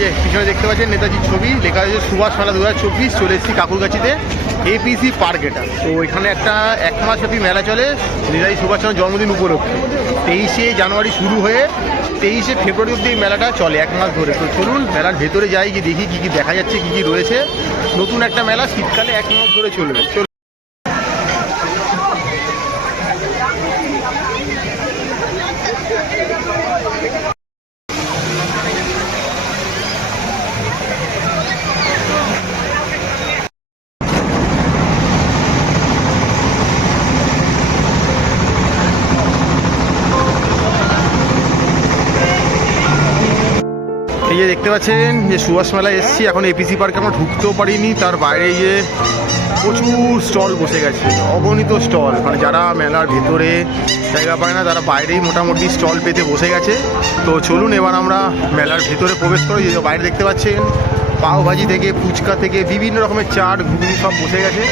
যে পিছনে দেখতে পাচ্ছেন নেতাজির ছবি, লেখা আছে সুভাষ মেলা দু হাজার চব্বিশ, চলে এসেছি কাকুরগাছিতে এপিসি পার্ক এটা। তো এখানে একটা এক মাস ব্যাপী মেলা চলে, নেতাজি সুভাষচন্দ্র জন্মদিন উপলক্ষে। তেইশে জানুয়ারি শুরু হয়ে তেইশে ফেব্রুয়ারি অব্দি এই মেলাটা চলে, এক মাস ধরে। তো চলুন মেলার ভেতরে যাই, গিয়ে দেখি কী কী দেখা যাচ্ছে, কী কী রয়েছে। নতুন একটা মেলা শীতকালে এক মাস ধরে চলবে। পাচ্ছেন যে সুভাষ মেলায় এসেছি, এখন এপিসি পার্কে আমরা ঢুকতেও পারিনি, তার বাইরে যে প্রচুর স্টল বসে গেছে, অগণিত স্টল মানে যারা মেলার ভেতরে জায়গা পায় না, তারা বাইরেই মোটামুটি স্টল পেতে বসে গেছে। তো চলুন, এবার আমরা মেলার ভেতরে প্রবেশ করি যে বাইরে দেখতে পাচ্ছেন, পাওভাজি থেকে, ফুচকা থেকে, বিভিন্ন রকমের চাট, ঘুগনি সব বসে গেছে।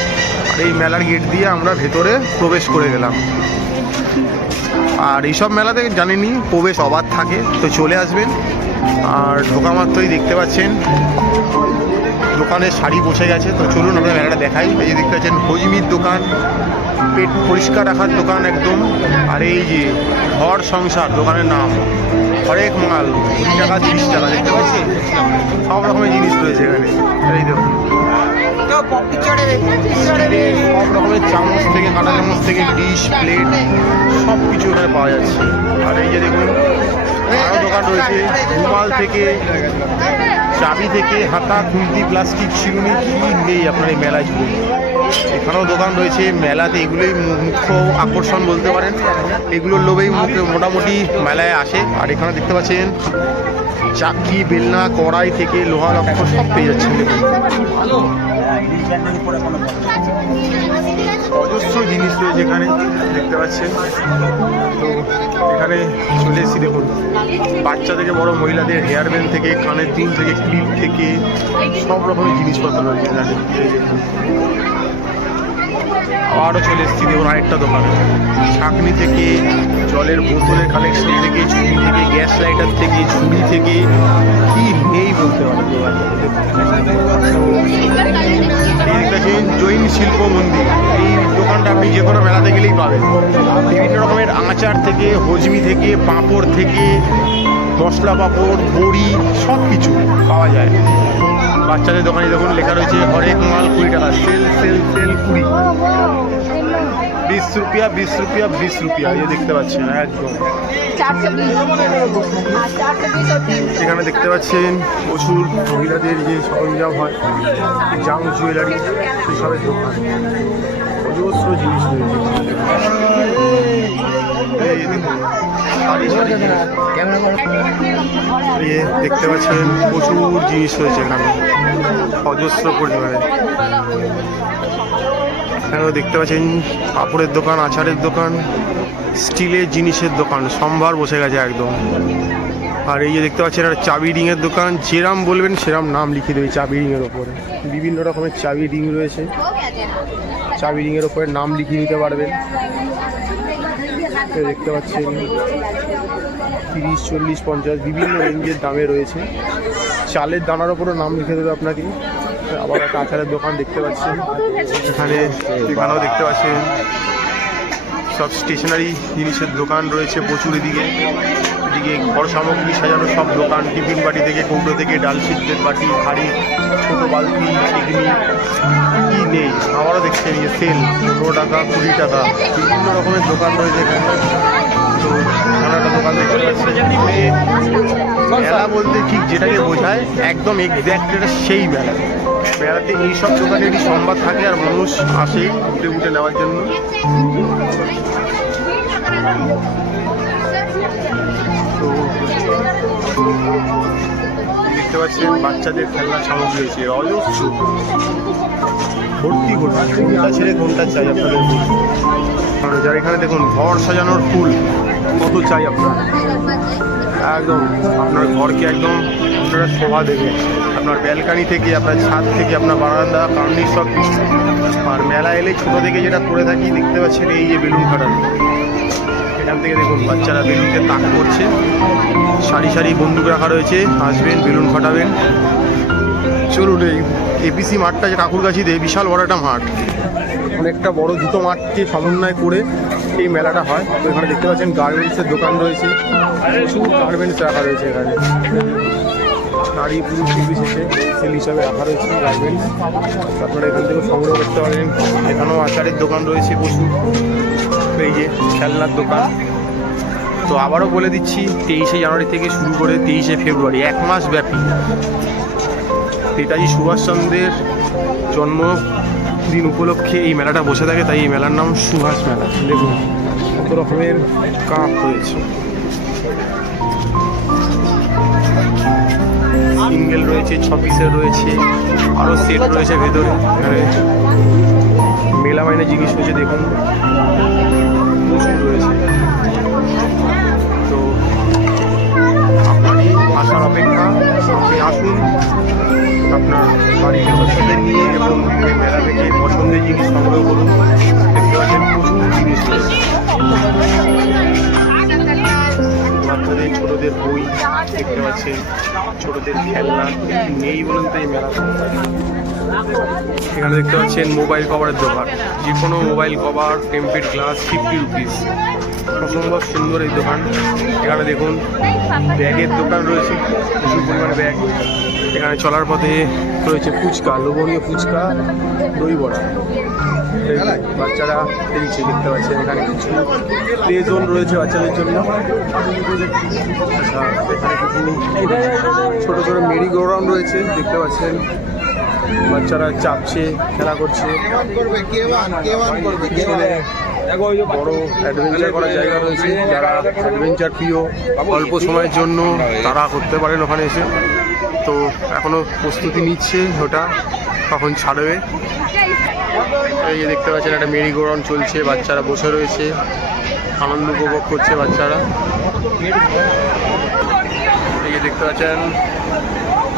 আর এই মেলার গেট দিয়ে আমরা ভেতরে প্রবেশ করে গেলাম। আর এইসব মেলাতে জানেনি প্রবেশ অবাধ থাকে। তো চলে আসবেন। আর ঢোকা মাত্রই দেখতে পাচ্ছেন। দোকানে শাড়ি বসে গেছে। তো চলুন আমরা মেলাটা দেখাই। এই যে দেখতে পাচ্ছেন, হজমির দোকান। পেট পরিষ্কার রাখার দোকান একদম। আর এই যে ঘর সংসার, দোকানের নাম। হরেক মাল, কুড়ি টাকা, তিরিশ টাকা, দেখতে পাচ্ছেন? সব রকমের জিনিস রয়েছে এখানে। এই দেখুন। সব রকমের চামচ থেকে কাঁটা চামচ থেকে, ডিশ, প্লেট, সব কিছু এখানে পাওয়া যাচ্ছে। আর এই যে দেখুন আরও দোকান রয়েছে। রুমাল থেকে, চাবি থেকে, হাতা, খুন্তি, প্লাস্টিক, চিরুনি, কি নেই আপনার এই মেলায় জুড়ে। এখানেও দোকান রয়েছে। মেলাতে এগুলোই মুখ্য আকর্ষণ বলতে পারেন। এগুলোর লোভেই মোটামুটি মেলায় আসে। আর এখানে দেখতে পাচ্ছেন, চাকি, বেলনা, কড়াই থেকে লোহা লক্ষ সব পেয়ে যাচ্ছেন। অজস্র জিনিস রয়েছে এখানে, দেখতে পাচ্ছেন। তো এখানে চলে এসেছি, দেখুন। বাচ্চা থেকে বড় মহিলাদের হেয়ার ব্যান্ড থেকে, কানের দিন থেকে, ক্লিপ থেকে, সব রকমের জিনিসপত্র রয়েছে এখানে। আবারও চলে এসেছি দেখুন আরেকটা দোকান। ছাকনি থেকে জলের বোতলের কালেকশন থেকে ঝুড়ি থেকে গ্যাস লাইটার থেকে ঝুড়ি থেকে, কি নেই বলতে এই দেখেন জৈন শিল্প মন্দির। এই দোকানটা আপনি যে কোনো মেলাতে গেলেই পাবেন। বিভিন্ন রকমের আচার থেকে, হজমি থেকে, পাঁপড় থেকে, মশলা পাঁপড়, বড়ি সব কিছু পাওয়া যায়। বাচ্চাদের দোকানে দেখুন লেখা রয়েছে হরেক মাল কুড়ি টাকা সেল সেল সেল কুড়ি। বিশ রুপিয়া বিশ রুপিয়া বিশ রুপিয়া ইয়ে দেখতে পাচ্ছেন একদম। এখানে দেখতে পাচ্ছেন প্রচুর মহিলাদের যে সরঞ্জাম হয় জাম জুয়েলারি সেসবের দোকান। অজস্র জিনিস রয়েছে। এই যে দেখুন, সারি সারি জিনিস। এই যে দেখতে পাচ্ছেন প্রচুর জিনিস রয়েছে এখানে। অজস্র পরিমাণে। এখানেও দেখতে পাচ্ছেন কাপড়ের দোকান আচারের দোকান স্টিলের জিনিসের দোকান সম্ভার বসে গেছে একদম। আর এই যে দেখতে পাচ্ছেন একটা চাবি রিংয়ের দোকান যেরাম বলবেন সেরাম নাম লিখে দেবে চাবি রিংয়ের ওপরে। বিভিন্ন রকমের চাবি রিং রয়েছে। চাবি রিংয়ের ওপরে নাম লিখিয়ে নিতে পারবেন। এই দেখতে পাচ্ছেন তিরিশ, চল্লিশ, পঞ্চাশ বিভিন্ন রেঞ্জের দামে রয়েছে। চালের দানার ওপরও নাম লিখে দেবে আপনাকে। আবার একটা আচারের দোকান দেখতে পাচ্ছেন। এখানে এখানেও দেখতে পাচ্ছেন। সব স্টেশনারি জিনিসের দোকান রয়েছে প্রচুর এদিকে। এদিকে ঘর সামগ্রী সাজানো, সব দোকান, টিফিন বাটি থেকে কৌটো থেকে ডাল সিদ্ধের বাটি, হাঁড়ি, ছোটো বালতি চিকনি কি নেই? আবারও দেখছেন যে সেল পনেরো টাকা, কুড়ি টাকা। বিভিন্ন রকমের দোকান রয়েছে এখানে। তো একটা দোকান দেখতে পাচ্ছেন। মেলা বলতে ঠিক যেটাকে বোঝায়, একদম এক্স্যাক্ট এটা সেই মেলা। মেলাতে এইসব দোকানেরই সংবাদ থাকে আর মানুষ আসে উঠে উঠে নেওয়ার জন্য। তো দেখতে পাচ্ছেন বাচ্চাদের খেলনার সামগ্রী রয়েছে অজস্র। ভর্তি ভর্তি কোনটা ছেড়ে কোনটা চাই আপনাদের যার এখানে দেখুন ঘর সাজানোর ফুল কত চাই আপনার? একদম আপনার ঘরকে একদম আপনারা শোভা দেবে। আপনার ব্যালকানি থেকে আপনার ছাদ থেকে আপনার বারান্দা কার্নিশ সব কিছু। আর মেলা এলে ছোটো থেকে যেটা করে থাকি দেখতে পাচ্ছেন এই যে বেলুন ফাটানো এখান থেকে দেখুন বাচ্চারা বেলুনকে তাক করছে। সারি সারি বন্দুক রাখা রয়েছে। আসবেন, বেলুন ফাটাবেন। চলুন, এই এপিসি মাঠটা যে ঠাকুরগাছিতে বিশাল বড় একটা মাঠ। অনেকটা বড় দুটো মাঠকে সমন্বয় করে এই মেলাটা হয়। তো এখানে দেখতে পাচ্ছেন গার্মেন্টসের দোকান রয়েছে। প্রচুর গার্মেন্টস রাখা রয়েছে এখানে। নারী, পুরুষ নির্বিশেষে সেল হিসাবে রাখা রয়েছে গার্মেন্টস। আপনারা এখান থেকে সংগ্রহ করতে পারেন এখানেও আচারের দোকান রয়েছে প্রচুর। খেলনার দোকান। তো আবারও বলে দিচ্ছি, তেইশে জানুয়ারি থেকে শুরু করে তেইশে ফেব্রুয়ারি, এক মাস ব্যাপী। নেতাজি সুভাষচন্দ্রের জন্মদিন উপলক্ষে এই মেলাটা বসে থাকে, তাই এই মেলার নাম সুভাষ মেলা। দেখুন, কত রকমের কাপ রয়েছে। সিঙ্গেল রয়েছে, ছ পিসের রয়েছে, আরও সেট রয়েছে ভেতরে। মেলা মাইনে জিনিস রয়েছে, দেখুন। তো আপনারই আসার অপেক্ষা, আপনি আসুন, আপনার বাড়ির নিয়ে এবং মেলা থেকে পছন্দের জিনিস সংগ্রহ করুন। দেখতে পাচ্ছেন প্রচুর জিনিস রয়েছে। বই দেখতে পাচ্ছেন ছোটদের খেলনা নেই বলুন তো এই মেলা এখানে দেখতে পাচ্ছেন মোবাইল কভারের দোকান। যে কোনো mobile cover tempered glass fifty rupees অসম্ভব সুন্দর এই দোকান। এখানে দেখুন ব্যাগের দোকান রয়েছে প্রচুর পরিমাণে ব্যাগ। এখানে চলার পথে রয়েছে ফুচকা লোভনীয় ফুচকা দই বড়া। বাচ্চারা খেলছে দেখতে পাচ্ছেন এখানে কিছু প্লে জোন রয়েছে বাচ্চাদের জন্য। আচ্ছা এখানে কিছু ছোটো ছোটো মেরি গো রাউন্ড রয়েছে দেখতে পাচ্ছেন। বাচ্চারা চাপছে খেলা করছে। বড় অ্যাডভেঞ্চার করার জায়গা রয়েছে যারা অ্যাডভেঞ্চার প্রিয় অল্প সময়ের জন্য তারা করতে পারেন ওখানে এসে। তো এখনও প্রস্তুতি নিচ্ছে ওটা কখন ছাড়বে। এই যে দেখতে পাচ্ছেন একটা মেরি গোরাউন্ড চলছে বাচ্চারা বসে রয়েছে আনন্দ উপভোগ করছে বাচ্চারা। এই যে দেখতে পাচ্ছেন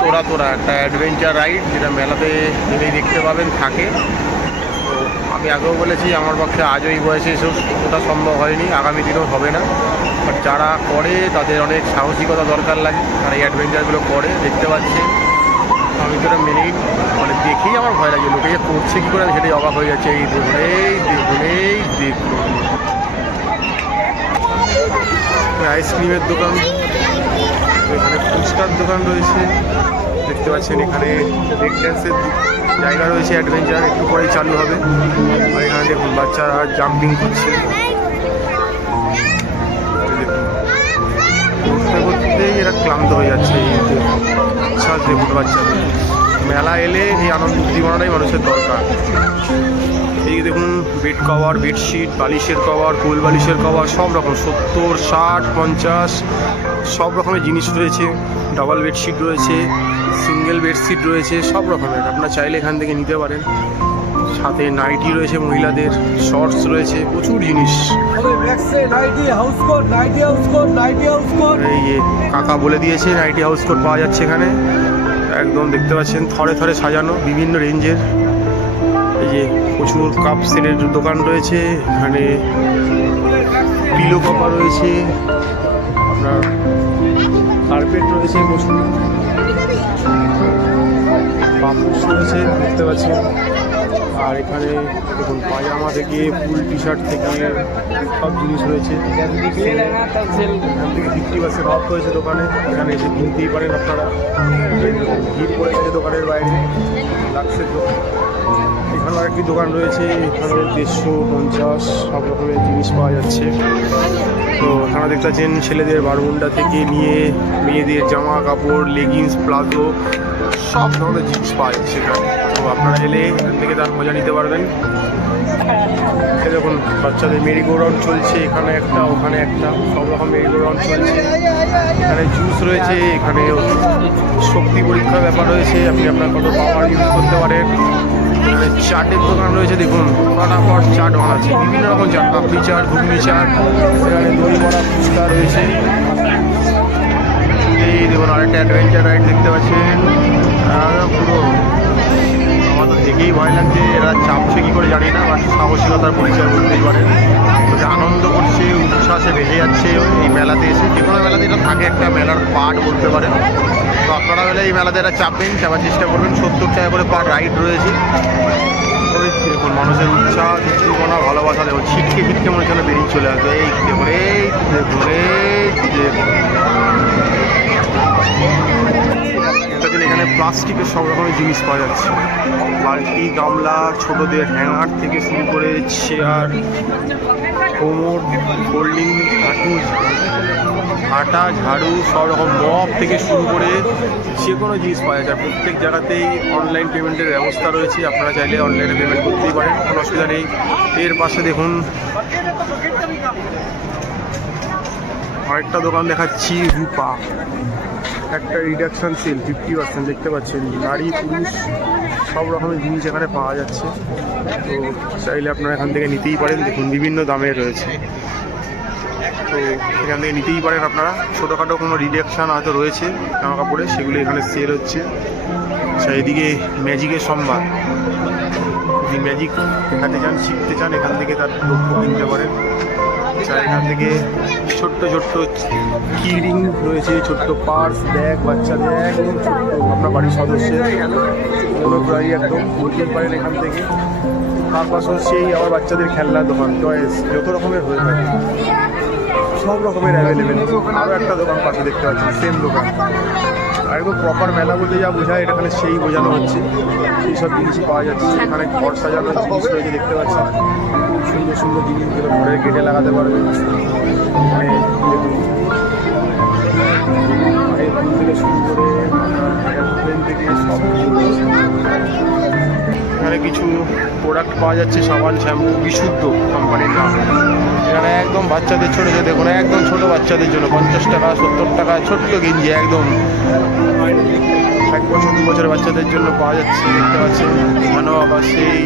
তোরা তোরা একটা অ্যাডভেঞ্চার রাইড যেটা মেলাতে গেলেই দেখতে পাবেন থাকে। আমি আগেও বলেছি, আমার পক্ষে আজও এই বয়সে এসব ওটা সম্ভব হয়নি, আগামী দিনেও হবে না। বাট যারা করে, তাদের অনেক সাহসিকতা দরকার লাগে। তারা এই অ্যাডভেঞ্চারগুলো করে, দেখতে পাচ্ছে। আমি তো মেনেই মানে দেখেই আমার ভয় লাগে, লোকে যে করছে, কী করে আমি সেটাই অবাক হয়ে যাচ্ছে। এই দেখুন এই দেখুন এই দেখুন। আইসক্রিমের দোকান। এখানে ফুচকার দোকান রয়েছে। দেখতে পাচ্ছেন এখানে ব্রেক জায়গা রয়েছে অ্যাডভেঞ্চার একটু পরেই চালু হবে। আর এখানে দেখুন, বাচ্চারা জাম্পিং করছে। করতেই এরা ক্লান্ত হয়ে যাচ্ছে এই উচ্ছ্বাস দেখুন বাচ্চাদের। মেলা এলে এই আনন্দ উদ্দীপনাটাই মানুষের দরকার। এই দেখুন বেড কভার বেডশিট বালিশের কভার কোল বালিশের কভার সব রকম, সত্তর, ষাট, পঞ্চাশ সব রকমের জিনিস রয়েছে ডাবল বেডশিট রয়েছে সিঙ্গেল বেডশিট রয়েছে সব রকমের। আপনারা চাইলে এখান থেকে নিতে পারেন। সাথে নাইটি রয়েছে মহিলাদের শর্টস রয়েছে প্রচুর জিনিস। এই কাকা বলে দিয়েছে নাইটি হাউস কোট পাওয়া যাচ্ছে এখানে। একদম দেখতে পাচ্ছেন থরে থরে সাজানো বিভিন্ন রেঞ্জের। এই যে প্রচুর কাপ সেটের দোকান রয়েছে এখানে পিলো কপা রয়েছে। আপনার কার্পেট রয়েছে, প্রচুর পাপুস রয়েছে দেখতে পাচ্ছেন। আর এখানে দেখুন পাজামা থেকে ফুল টি শার্ট থেকে সব জিনিস রয়েছে। ফিফটি পার্সেন্ট অফ রয়েছে দোকানে। এখানে এসে কিনতেই পারেন আপনারা। ভিড় পড়ে দোকানের বাইরে, লাগছে তো। এখানেও একটি দোকান রয়েছে এখানে দেড়শো পঞ্চাশ, সব রকমের জিনিস পাওয়া যাচ্ছে। তো এখানে দেখতে পাচ্ছেন ছেলেদের বারমুন্ডা থেকে নিয়ে মেয়েদের জামা কাপড় লেগিংস প্লাজো, সব ধরনের জিনিস যাচ্ছে এখানে তো আপনারা এলে এখান থেকে তার মজা নিতে পারবেন। দেখুন, বাচ্চাদের মেরি গো রাউন্ড চলছে। এখানে একটা, ওখানে একটা, সব রকম মেরি গো রাউন্ড চলছে। এখানে জুস রয়েছে, এখানে শক্তি পরীক্ষার ব্যাপার রয়েছে। আপনি আপনার কত পাওয়ার ইউজ করতে পারেন। চাটের দোকান রয়েছে, দেখুন। ফটাফট চাট বানাচ্ছে। বিভিন্ন রকম চাট, পাপড়ি চাট, ঘুগনি চাট, এখানে দই বড়া, ফুচকা রয়েছে। এই দেখুন, আরেকটা অ্যাডভেঞ্চার রাইড দেখতে পাচ্ছেন পুরো আমার তো দেখেই ভয় লাগছে, এরা চাপছে কি করে জানি না বা সাহসিকতার পরিচয় বলতেই পারেন। আনন্দ করছে উচ্ছ্বাসে বেজে যাচ্ছে এই মেলাতে এসে। যে কোনো মেলাতে এটা থাকে একটা মেলার পার্ট বলতে পারেন। তো আপনারা হলে এই মেলাতে এটা চাপবেন, চাপার চেষ্টা করবেন। সত্তর টাকা করে পার রাইড রয়েছে। দেখুন, মানুষের উৎসাহ উদ্দীপনা ভালোবাসা দেখুন। ছিটকে ছিটকে মনে হচ্ছে বেরিয়ে চলে আসবে। এই দেখুন এই দেখুন এই দেখুন, এখানে প্লাস্টিকের সব রকমের জিনিস পাওয়া যাচ্ছে। বালতি, গামলা, ছোটদের হ্যাঙ্গার থেকে শুরু করে চেয়ার কোমর ফোল্ডিং হাঁটু, হাঁটা, ঝাড়ু, সব রকম মপ থেকে শুরু করে যে কোনো জিনিস পাওয়া যায়। প্রত্যেক জায়গাতেই অনলাইন পেমেন্টের ব্যবস্থা রয়েছে। আপনারা চাইলে অনলাইনে পেমেন্ট করতেই পারেন, কোনো অসুবিধা নেই। এর পাশে দেখুন, আরেকটা দোকান দেখাচ্ছি রূপা। একটা রিডাকশন সেল ফিফটি পার্সেন্ট দেখতে পাচ্ছেন। নারী, পুরুষ, সব রকমের জিনিস এখানে পাওয়া যাচ্ছে। তো চাইলে আপনারা এখান থেকে নিতেই পারেন। দেখুন, বিভিন্ন দামে রয়েছে। তো এখান থেকে নিতেই পারেন আপনারা। ছোটোখাটো কোনো রিডাকশান হয়তো রয়েছে, জামা কাপড়ে সেগুলো এখানে সেল হচ্ছে। আচ্ছা এদিকে ম্যাজিকের সম্ভার। যদি ম্যাজিক দেখাতে চান, শিখতে চান, এখান থেকে তার দ্রব্য কিনতে পারেন। আচ্ছা এখান থেকে ছোট্ট ছোট্ট কিরিং রয়েছে, ছোট্ট পার্স, ব্যাগ বাচ্চাদের একদম ছোট্ট আপনার বাড়ির সদস্যের। কোনো প্রায় একদম বলতেই পারেন এখান থেকে। তার পাশে সেই আমার বাচ্চাদের খেলনার দোকান টয়েস যত রকমের হয়ে থাকে, সব রকমের অ্যাভেলেবেল আরও একটা দোকান পাশে দেখতে পাচ্ছি সেম দোকান। আর প্রপার মেলা বলতে যা বোঝায়, এটা এখানে সেই বোঝানো হচ্ছে। সেই সব জিনিসই পাওয়া যাচ্ছে। এখানে ঘর সাজানো জিনিস রয়েছে, দেখতে পাচ্ছি। খুব সুন্দর সুন্দর জিনিস যেগুলো ঘরের গেটে লাগাতে পারবে। মানে থেকে এয়ারপ্লেন থেকে সব। এখানে কিছু প্রোডাক্ট পাওয়া যাচ্ছে, সাবান শ্যাম্পু বিশুদ্ধ কোম্পানির নাম। এখানে একদম বাচ্চাদের ছোটো ছোটো দেখুন, একদম ছোট বাচ্চাদের জন্য, পঞ্চাশ টাকা, সত্তর টাকা, ছোট্ট গেঞ্জি, একদম। এক বছর, দু বছরের বাচ্চাদের জন্য পাওয়া যাচ্ছে, দেখতে পাচ্ছেন, এখানেও আবার সেই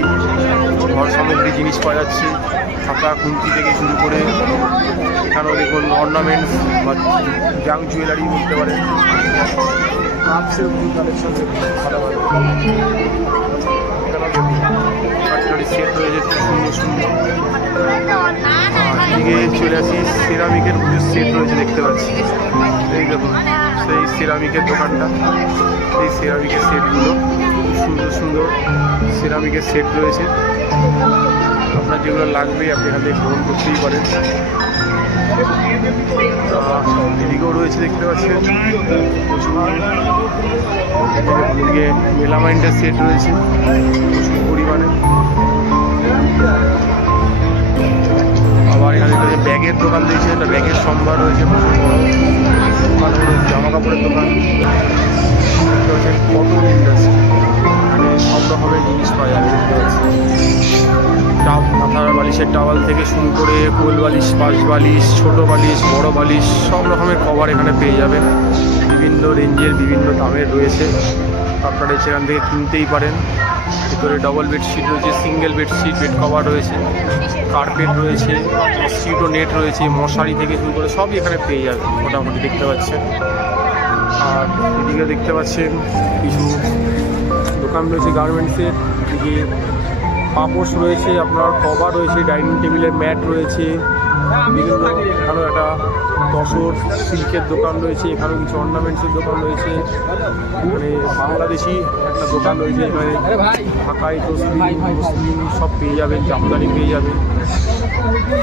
ঘর সামগ্রী জিনিস পাওয়া যাচ্ছে খাতা খুন্তি থেকে শুরু করে, এখানেও দেখুন অর্নামেন্টস বা জাং জুয়েলারি বলতে পারেন। ভালো ভালো এদিকে চলে আসি, সিরামিকের পুজোর সেট রয়েছে দেখতে পাচ্ছি। এই দেখুন, সেই সিরামিকের দোকানটা। এই সিরামিকের সেটগুলো খুব সুন্দর সুন্দর সিরামিকের সেট রয়েছে। আপনার যেগুলো লাগবে আপনি এখান থেকে গ্রহণ করতেই পারেন। এদিকেও রয়েছে দেখতে পাচ্ছেন এদিকে মেলামাইন্ডের সেট রয়েছে, প্রচুর পরিমাণে। আবার এখানে ব্যাগের দোকান দিয়েছে একটা ব্যাগের সম্ভার রয়েছে প্রচুর বড়। জামা কাপড়ের দোকান। হচ্ছে কটন ইন্ডাস্ট্রি এখানে সব রকমের জিনিস পাওয়া যাবে টাপ মাথার বালিশের টাওয়াল থেকে শুরু করে কোল বালিশ, পাশ বালিশ, ছোটো বালিশ, বড় বালিশ, সব রকমের কভার এখানে পেয়ে যাবেন। বিভিন্ন রেঞ্জের বিভিন্ন দামের রয়েছে। আপনারা সেখান থেকে কিনতেই পারেন। ভিতরে ডবল বেডশিট রয়েছে সিঙ্গেল বেডশিট বেড কভার রয়েছে কার্পেট রয়েছে মসকিটো নেট রয়েছে, মশারি থেকে শুরু করে সবই এখানে পেয়ে যাবে, মোটামুটি দেখতে পাচ্ছেন। আর এদিকে দেখতে পাচ্ছেন কিছু দোকান রয়েছে গার্মেন্টসের এদিকে পাপোশ রয়েছে, আপনার কভার রয়েছে ডাইনিং টেবিলের ম্যাট রয়েছে বিভিন্ন একটা তসর সিল্কের দোকান রয়েছে এখানেও কিছু অর্নামেন্টসের দোকান রয়েছে। মানে বাংলাদেশি একটা দোকান রয়েছে, এখানে ঢাকাই তসলিম, মুসলিম সব পেয়ে যাবেন, জামদানি পেয়ে যাবেন।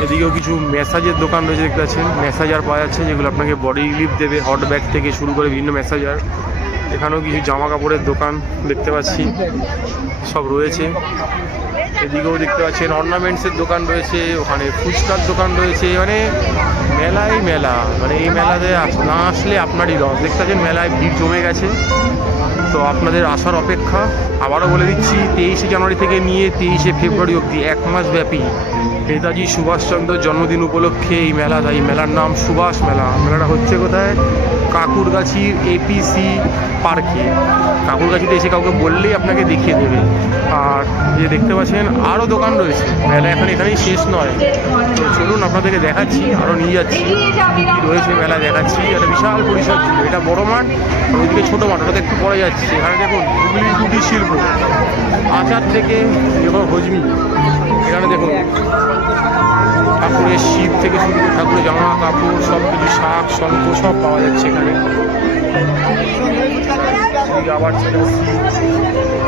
এদিকেও কিছু ম্যাসাজের দোকান রয়েছে, দেখতে পাচ্ছেন। ম্যাসাজার পাওয়া যাচ্ছে, যেগুলো আপনাকে বডি রিলিফ দেবে হট ব্যাগ থেকে শুরু করে বিভিন্ন ম্যাসাজার। এখানেও কিছু জামা কাপড়ের দোকান দেখতে পাচ্ছি, সব রয়েছে। এদিকেও দেখতে পাচ্ছেন অর্নামেন্টসের দোকান রয়েছে, ওখানে ফুচকার দোকান রয়েছে মানে মেলাই মেলা মানে এই মেলাতে না আসলে আপনারই লস দেখতে পাচ্ছেন মেলায় ভিড় জমে গেছে। তো আপনাদের আসার অপেক্ষা আবারও বলে দিচ্ছি, তেইশে জানুয়ারি থেকে নিয়ে তেইশে ফেব্রুয়ারি অবধি এক মাস ব্যাপী নেতাজি সুভাষচন্দ্র জন্মদিন উপলক্ষে এই মেলা তাই মেলার নাম সুভাষ মেলা। মেলাটা হচ্ছে কোথায়? কাকুরগাছির এপিসি পার্কে কাকুরগাছিতে এসে কাউকে বললেই আপনাকে দেখিয়ে দেবে। আর যে দেখতে পাচ্ছেন আরও দোকান রয়েছে। মেলা এখন এখানেই শেষ নয়। তো চলুন আপনাদেরকে দেখাচ্ছি আরও নিয়ে যাচ্ছি। কী রয়েছে মেলা দেখাচ্ছি। একটা বিশাল পরিসর ছিল। এটা বড় মাঠ, আর ওইদিকে ছোটো মাঠ। ওটাতে একটু পরে যাচ্ছে। এখানে দেখুন হুগলি কুটির শিল্প। আচার থেকে এবং হজমি। এখানে দেখুন, ঠাকুরের শিব থেকে শুরু করে ঠাকুরের জামা কাপড় সব কিছু, শাক, শঙ্খ, সব পাওয়া যাচ্ছে এখানে। আবার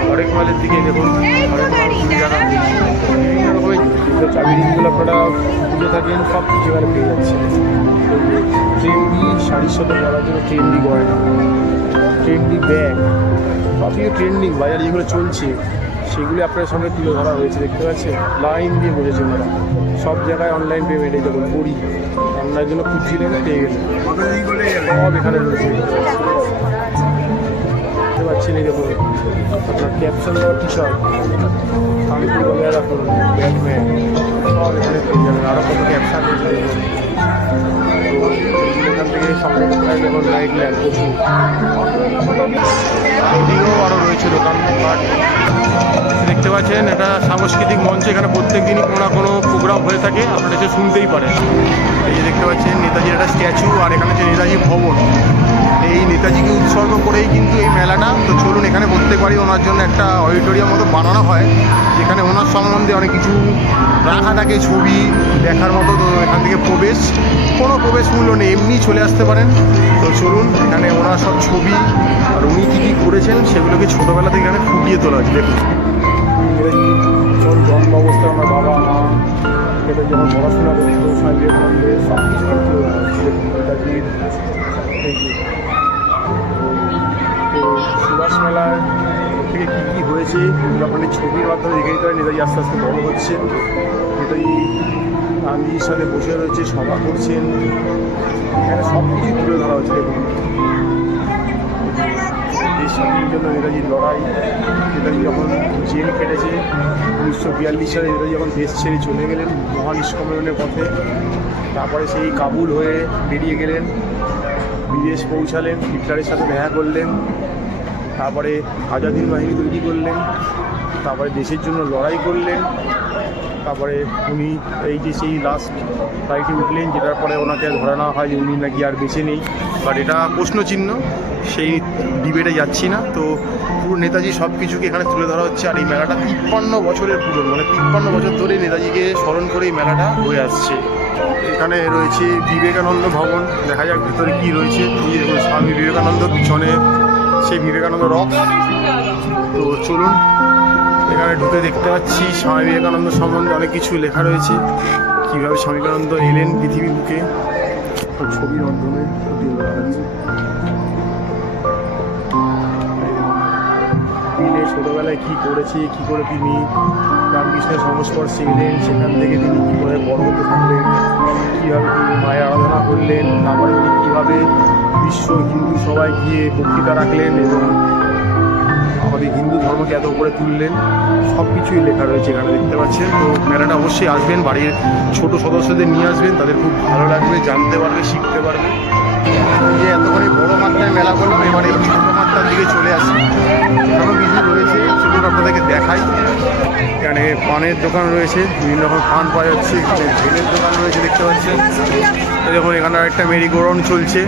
হরেক মালের দিকে দেখুন, হরেক মাল রিংগুলো আপনারা পুজো থাকেন সব কিছু এখানে পেয়ে যাচ্ছে। ট্রেন্ডি শাড়ির সাথে পরার জন্য ট্রেন্ডি গয়না ট্রেন্ডি ব্যাগ সব থেকে ট্রেন্ডিং, বাজারে যেগুলো চলছে। সেগুলি আপনার সামনে তুলে ধরা হয়েছে, দেখতে পাচ্ছেন? লাইন দিয়ে বসেছে ওনারা। সব জায়গায় অনলাইন পেমেন্টে যখন করি অনলাইন জন্য খুঁজছিলেন পেয়ে গেলেন সব এখানে রয়েছে। দেখতে পাচ্ছেন এই দেখুন, আপনার ক্যাপশন দেওয়া টি শার্ট শান্তি বজায় রাখুন, ব্যাটম্যান। সব এখানে পেয়ে যাবেন। আরও ক্যাপশন রয়েছে দেখুন। থেকে লাইট আরও রয়েছে দোকানপাট দেখতে পাচ্ছেন, এটা সাংস্কৃতিক মঞ্চ, এখানে প্রত্যেক দিনই কোনো না কোনো প্রোগ্রাম হয়ে থাকে, আপনারা এসে শুনতেই পারেন। এই যে দেখতে পাচ্ছেন, নেতাজির একটা স্ট্যাচু আর এখানে যে নেতাজি ভবন। এই নেতাজিকে উৎসর্গ করেই কিন্তু এই মেলাটা। তো চলুন, এখানে প্রত্যেকবারই ওনার জন্য একটা অডিটোরিয়াম মতো বানানো হয়, যেখানে ওনার সম্বন্ধে অনেক কিছু রাখা থাকে, ছবি দেখার মতো। তো এখান থেকে প্রবেশ, কোনো প্রবেশ মূল্য নেই, এমনি চলে আসতে পারেন। তো চলুন, এখানে ওনার সব ছবি, আর উনি কী কী করেছেন সেগুলোকে ছোটোবেলা থেকে এখানে ফুটিয়ে তোলা হচ্ছে দেখুন। জন্ম অবস্থায় আমার বাবা, মা এটা যখন পড়াশোনা সব কিছু নেতাজির সুভাষ মেলার থেকে কী কী হয়েছে? এই ছবির মাধ্যমে দেখে নিতে হয় নেতাজি আস্তে আস্তে বড় হচ্ছেন, নেতাজি গান্ধীজির সাথে বসে রয়েছে, সভা করছেন। এখানে সব কিছুই তুলে ধরা হচ্ছে, দেখুন। জন্য নেতাজির লড়াই। নেতাজি যখন জেল কেটেছে উনিশশো বিয়াল্লিশ সালে নেতাজি যখন দেশ ছেড়ে চলে গেলেন মহান নিষ্কমনের পথে, তারপরে সেই কাবুল হয়ে বেরিয়ে গেলেন, বিদেশ পৌঁছালেন, হিটলারের সাথে দেখা করলেন। তারপরে আজাদিন বাহিনী তৈরি করলেন, তারপরে দেশের জন্য লড়াই করলেন, তারপরে উনি এই যে সেই লাস্ট ফ্লাইটে উঠলেন, যেটার পরে ওনাকে ধরে নেওয়া হয় যে উনি নাকি আর বেঁচে নেই। বাট এটা প্রশ্নচিহ্ন, সেই ডিবেটে যাচ্ছি না। তো পুরো নেতাজি সব কিছুকে এখানে তুলে ধরা হচ্ছে, আর এই মেলাটা তিপ্পান্ন বছরের পুরনো মানে তিপ্পান্ন বছর ধরে নেতাজিকে স্মরণ করে এই মেলাটা হয়ে আসছে। এখানে রয়েছে বিবেকানন্দ ভবন, দেখা যাক ভিতরে কি রয়েছে। স্বামী বিবেকানন্দ, পিছনে সেই বিবেকানন্দ রক তো চলুন, এখানে ঢুকে দেখতে পাচ্ছি স্বামী বিবেকানন্দ সম্বন্ধে অনেক কিছু লেখা রয়েছে। কীভাবে স্বামী বিবেকানন্দ এলেন পৃথিবী বুকে? ছবির মাধ্যমে তিনি ছোটোবেলায় কী করেছে, কী করে তিনি রামকৃষ্ণের সংস্পর্শে এলেন, সেখান থেকে তিনি কীভাবে বড় হতে থাকলেন, কীভাবে তিনি মায়ের আরাধনা করলেন, তারপরে তিনি কীভাবে বিশ্ব হিন্দু সবাই গিয়ে বক্তৃতা রাখলেন এবং আমাদের হিন্দু ধর্মকে এত উপরে তুললেন সব কিছুই লেখা রয়েছে এখানে, দেখতে পাচ্ছেন। তো মেলাটা অবশ্যই আসবেন, বাড়ির ছোট সদস্যদের নিয়ে আসবেন, তাদের খুব ভালো লাগবে, জানতে পারবে, শিখতে পারবে। যে এতখানি বড় মাত্রায় মেলা করলাম এবারে ছোটো মাত্রার দিকে চলে আসি। কিছু রয়েছে সেগুলো আপনাদেরকে দেখাই। এখানে পানের দোকান রয়েছে, বিভিন্ন রকম পান পাওয়া যাচ্ছে ঝেলের দোকান রয়েছে দেখতে পাচ্ছেন। এরকম এখানে একটা মেরি গোরাউন্ড চলছে।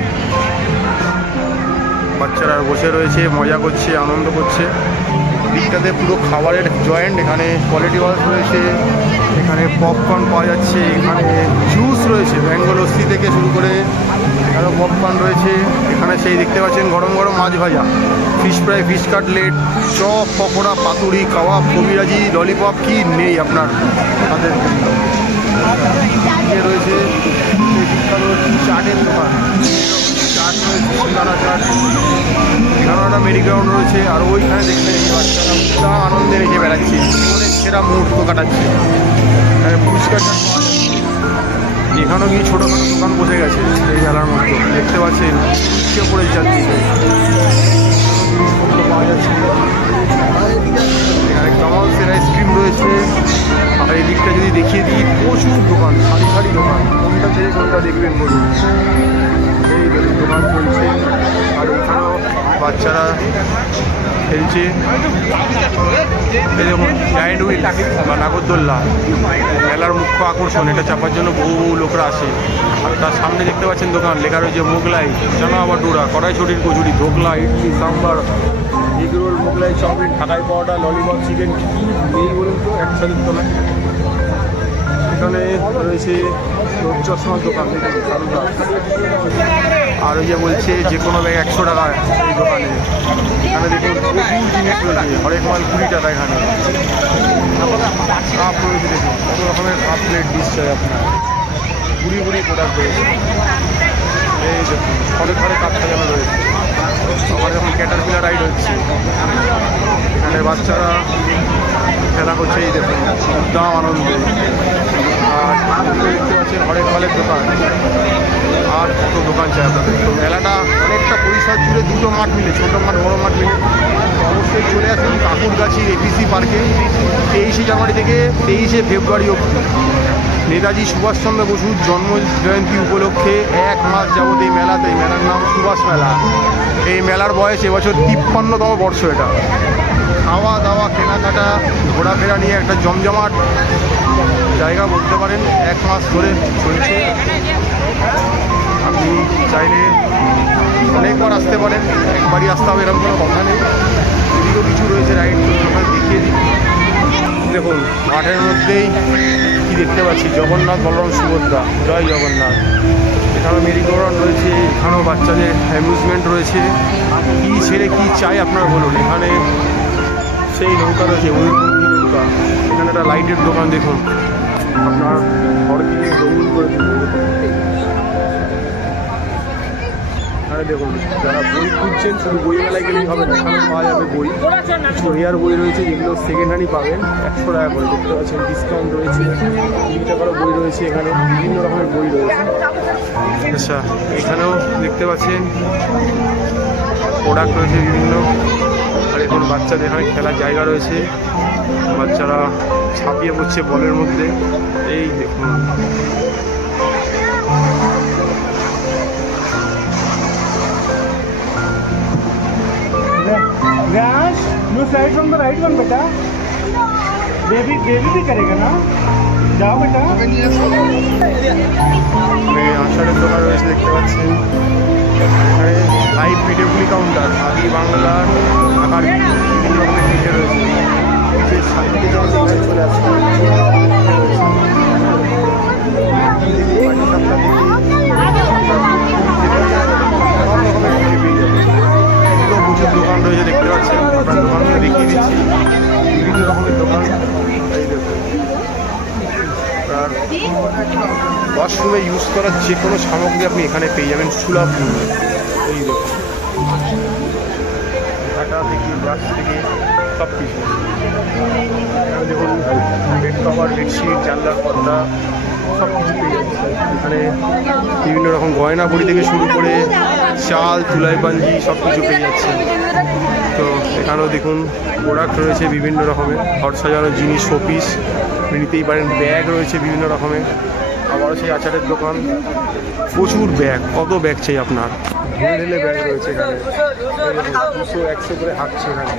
বাচ্চারা বসে রয়েছে, মজা করছে, আনন্দ করছে। দিকটাতে পুরো খাবারের জয়েন্ট, এখানে কোয়ালিটি ওয়াশ রয়েছে, এখানে পপকর্ন পাওয়া যাচ্ছে, এখানে জুস রয়েছে ব্যাঙ্গল লস্যি থেকে শুরু করে এখানেও পপকর্ন রয়েছে, এখানে সেই দেখতে পাচ্ছেন গরম গরম মাছ ভাজা fish fry fish cutlet chop, pakora paturi kebab, kabiraji lollipop কি নেই আপনার তাদের রয়েছে চাটের দোকান। রয়েছে মেরিগ্রাউন্ড রয়েছে, আর ওইখানে দেখতে বাচ্চারা আনন্দে রেখে বেড়াচ্ছে। সেরা মুহূর্ত কাটাচ্ছে। পুরস্কার এখানেও গিয়ে ছোটোখাটো দোকান বসে গেছে, এই মেলার মধ্যে। দেখতে পাচ্ছেন পড়ে যাচ্ছে। দেখুন জায়েন্ট হুইল বা নাগরদোল্লা। মেলার মুখ্য আকর্ষণ, এটা চাপার জন্য বহু বহু লোকরা আসে। আর তার সামনে দেখতে পাচ্ছেন দোকান, লেখা রয়েছে Mughlai chana bhatura কড়াইছড়ির kachori, dhokla, idli, sambar egg roll Mughlai, chowmein, ঢাকাই পাওয়াটা ললিপপ, চিকেন কী নেই বলুন তো একসাথে তোলা এখানে রয়েছে চশমার দোকান আর ওই যে বলছে যে কোনো ব্যাগ একশো টাকা এই দোকানে। এখানে দেখুন প্রচুর জিনিস রয়েছে হরেক মাল কুড়ি টাকা এখানে। কাপ রয়েছে দেখুন, কত রকমের কাপ প্লেট ডিশ চাই আপনার। কুড়ি কুড়ি প্রোডাক্ট রয়েছে। এই দেখুন ঘরে ঘরে কাপ সাজানো রয়েছে। আমার যখন ক্যাটারপিলার রাইড হচ্ছে এখানে বাচ্চারা খেলা করছে, এই দেখুন দাম আনন্দে। আর দেখতে পাচ্ছেন হরেক মালের দোকান। আর কত দোকান চাই আপনাদের। তো মেলাটা অনেকটা পরিসর জুড়ে দুটো মাঠ মিলে, ছোটো মাঠ, বড় মাঠ মিলে। অবশ্যই চলে আসুন কাকুরগাছি এপিসি পার্কে তেইশে জানুয়ারি থেকে তেইশে ফেব্রুয়ারি অবধি। নেতাজি সুভাষচন্দ্র বসুর জন্ম জয়ন্তী উপলক্ষে এক মাস যাবত এই মেলাতে, এই মেলার নাম সুভাষ মেলা। এই মেলার বয়স এবছর তিপ্পান্নতম বর্ষ এটা। খাওয়া দাওয়া, কেনাকাটা, ঘোরাফেরা নিয়ে একটা জমজমাট। জায়গা বলতে পারেন, এক মাস ধরে চলছে। আপনি চাইলে অনেকবার আসতে পারেন, একবারই আসতে হবে, এরকম কোনো কথা নেই। এদিকেও কিছু রয়েছে রাইড আপনাকে দেখিয়ে দিই। দেখুন, মাঠের মধ্যেই কি দেখতে পাচ্ছি? জগন্নাথ বলরাম সুভদ্রা। জয় জগন্নাথ। এখানেও মেরিগোরাউন্ড রয়েছে, এখানেও বাচ্চাদের অ্যামিউজমেন্ট রয়েছে। কী ছেড়ে কী চাই আপনার বলুন? এখানে সেই নৌকা রয়েছে নৌকা। এখানে একটা লাইটের দোকান, দেখুন। আপনার ঘরকে রঙিন করে এখানে দেখুন, যারা বই খুঁজছেন, শুধু বই মেলায় গেলেই হবে না এখানে পাওয়া যাবে বই। বই রয়েছে, যেগুলো সেকেন্ড পাবেন। একশো টাকা দেখতে পাচ্ছেন ডিসকাউন্ট রয়েছে। তিন টাকারও বই রয়েছে এখানে, বিভিন্ন রকমের বই রয়েছে। আচ্ছা এখানেও দেখতে পাচ্ছেন প্রোডাক্ট রয়েছে বিভিন্ন। আর এখন বাচ্চাদের এখানে খেলার জায়গা রয়েছে বাচ্চারা ছাপিয়ে পড়ছে বলের মধ্যে এই দেখুন Rash, you slide from the right one, beta. Baby, baby भी करेगा ना? जाओ बेटा. এখানে আষাঢ়ের দোকান রয়েছে দেখতে পাচ্ছেন এখানে লাইভ পিঠেগুলি কাউন্টার আদি বাংলার ঢাকার বিভিন্ন রকমের রয়েছে। ইউজ করার যে কোনো সামগ্রী আপনি এখানে পেয়ে যাবেন সুলভ এই দেখুন। ঘাটা থেকে ব্রাশ থেকে সব কিছু এখানে দেখুন বেড কভার বেডশিট জানলার পর্দা সব কিছু পেয়ে যাচ্ছে এখানে বিভিন্ন রকম গয়না বড়ি থেকে শুরু করে চাল তুলাই পাঞ্জি সব কিছু পেয়ে যাচ্ছে তো এখানেও দেখুন প্রোডাক্ট রয়েছে বিভিন্ন রকমের। ঘর সাজানোর জিনিস শোপিস নিতেই পারেন ব্যাগ রয়েছে বিভিন্ন রকমের। আবারও সেই আচারের দোকান। প্রচুর ব্যাগ কত ব্যাগ চাই আপনার? ঢেলে ঢেলে ব্যাগ রয়েছে এখানে। দুশো একশো করে হাঁটছে এখানে।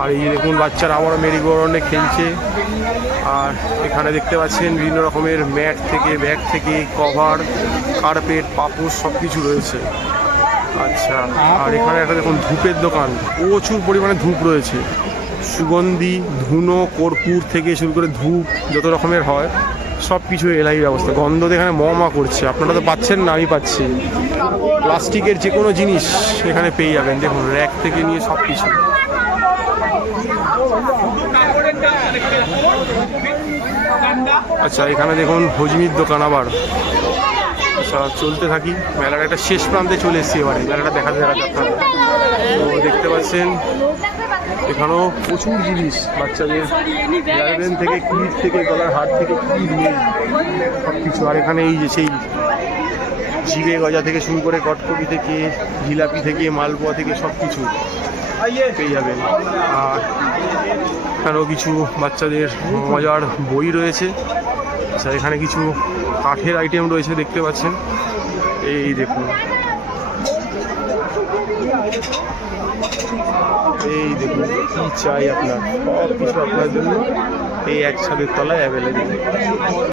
আর এই দেখুন বাচ্চারা আবারও মেরিগোরাউন্ডে খেলছে। আর এখানে দেখতে পাচ্ছেন বিভিন্ন রকমের ম্যাট থেকে ব্যাগ থেকে কভার কার্পেট পাপোশ সব কিছু রয়েছে। আচ্ছা আর এখানে একটা দেখুন ধূপের দোকান। প্রচুর পরিমাণে ধূপ রয়েছে। সুগন্ধি ধুনো কর্পূর থেকে শুরু করে ধূপ যত রকমের হয়। সব কিছু এলাই ব্যবস্থা। গন্ধ এখানে মমা করছে। আপনারা তো পাচ্ছেন না, আমি পাচ্ছি। প্লাস্টিকের যে কোনো জিনিস এখানে পেয়ে যাবেন। দেখুন, র্যাক থেকে নিয়ে সব কিছু। আচ্ছা এখানে দেখুন হজমির দোকান আবার। আচ্ছা চলতে থাকি। মেলার একটা শেষ প্রান্তে চলে এসেছি এবারে। মেলাটা দেখাতে দেখাতে আপনাদের। তো দেখতে পাচ্ছেন এখানেও প্রচুর জিনিস বাচ্চাদের গার্ডেন থেকে ক্লিপ থেকে, গলার হাট থেকে কি নেই সব কিছু আর এখানে এই যে সেই জিবে গজা থেকে শুরু করে কটকপি থেকে, জিলাপি থেকে, মালপোয়া থেকে সব কিছু পেয়ে যাবেন। আর এখানেও কিছু বাচ্চাদের মজার বই রয়েছে। আচ্ছা এখানে কিছু কাঠের আইটেম রয়েছে দেখতে পাচ্ছেন। এই দেখুন। এই দেখুন কি চাই আপনার? সব কিছু আপনার জন্য এই এক ছাদের তলায় অ্যাভেলেবেল